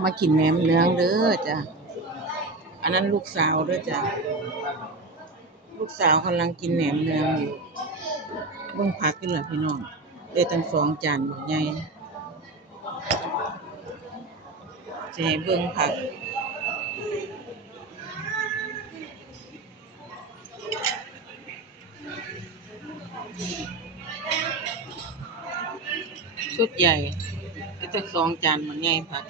มากินแหนมเนืองเด้อจ้ะอันนั้นลูกสาวเด้อจ้ะลูกสาวกำลังกินแหนมเนืองอยู่เบิ่งผักกันเหรอพี่น้องได้ตั้ง2 จานบักใหญ่สิให้เบิ่งผักชุดใหญ่ได้ตั้ง2 จานบักใหญ่ผัก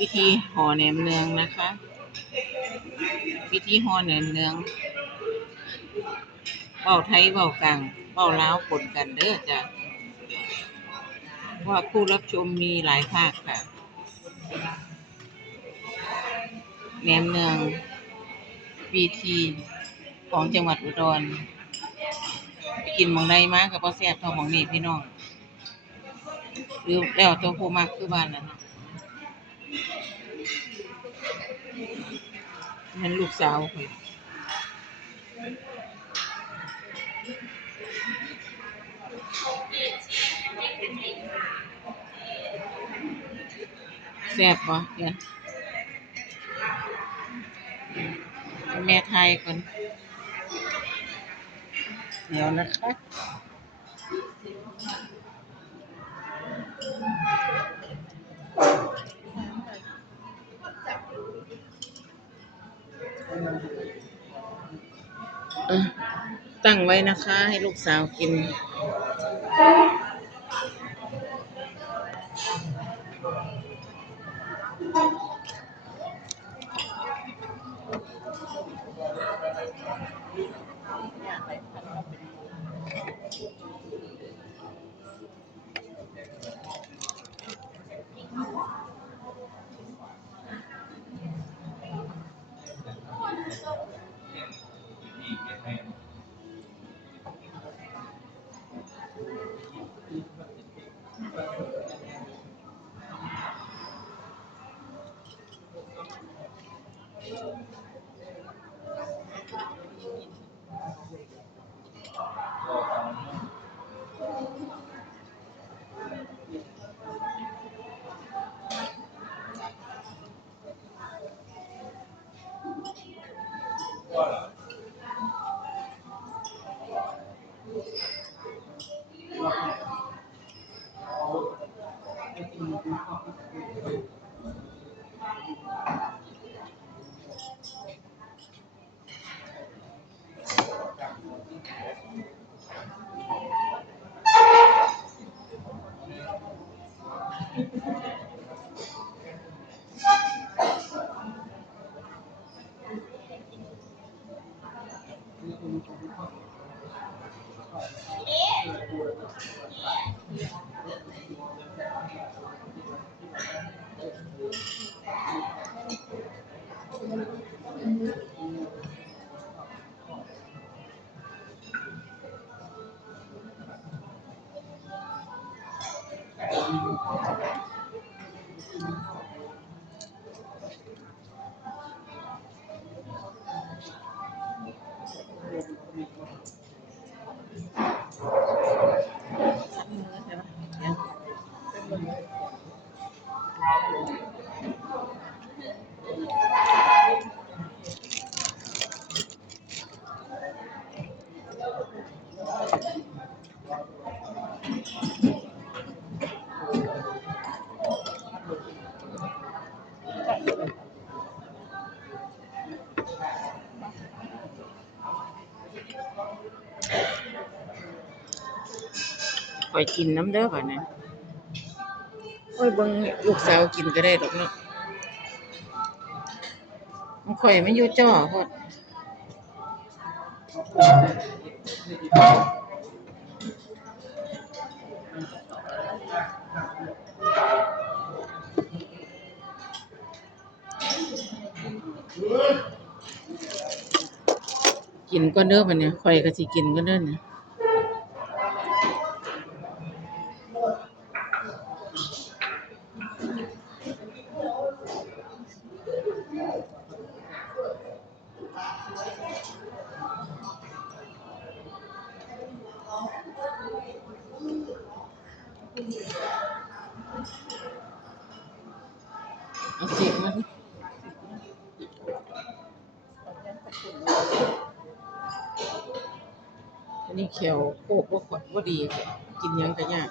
วิธีห่อแหนมเนืองนะคะวิธีห่อแหนมเนืองเว้าไทยเว้ากลางเว้าลาวปนกันเด้อจ้ะว่าผู้รับชมมีหลายภาคค่ะแหนมเนืองวิธีของจังหวัดอุดรไปกินหม้องใดมาก็บ่แซ่บเท่าหม้องนี้พี่น้องหรือแล้วแต่ผู้มักคือว่าล่ะเนาะนั่นลูกสาวข้อยแซ่บบ่เดี๋ยวให้แม่ถ่ายก่อนเดี๋ยวนะคะเออตั้งไว้นะคะให้ลูกสาวกินข้อยกินนำเด้อบัดนี้โอ้ยเบิ่งลูกสาวกินก็ได้ดอกเนาะของข้อยมันอยู่จ้อโพดกินก่อนเด้อบัดนี้ข้อยก็สิกินก่อนเด้อนี่ เอาสิมาดิอันนี้แขวโคกบ่ขดบ่ดีกินหยังก็ยาก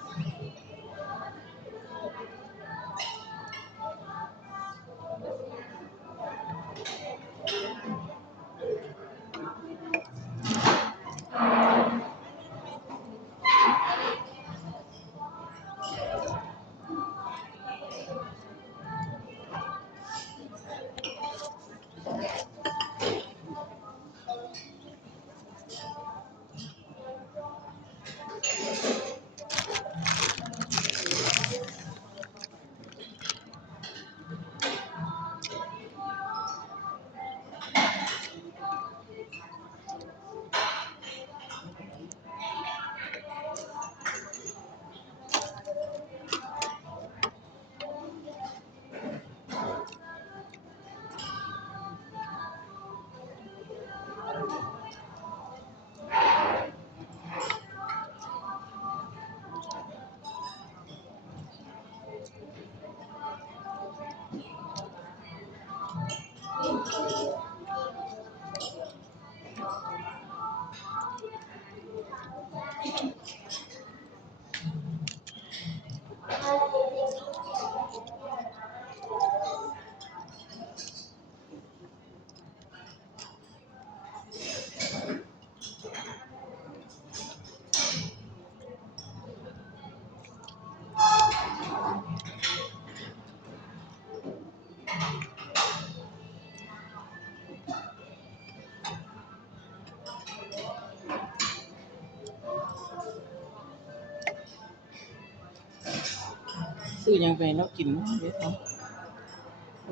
ซื้อหยังไปเรากินเด้อเขา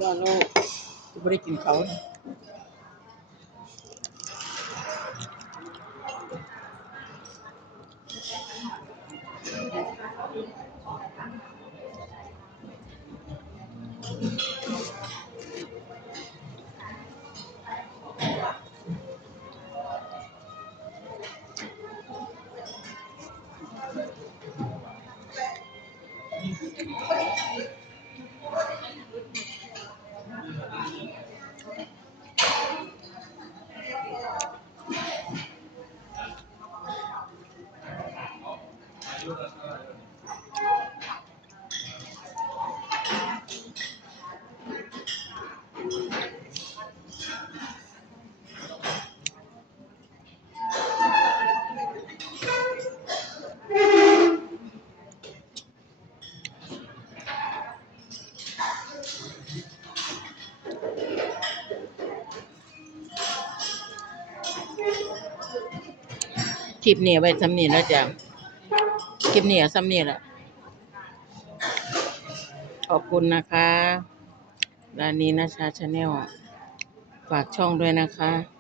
ว่าเราบ่ได้กินเขานะคลิปนี้ไว้ส่ำนี้แล้วจ้ะคลิปนี้เอาส่ำนี้ล่ะขอบคุณนะคะร้านนี้นะชา Channel ฝากช่องด้วยนะคะ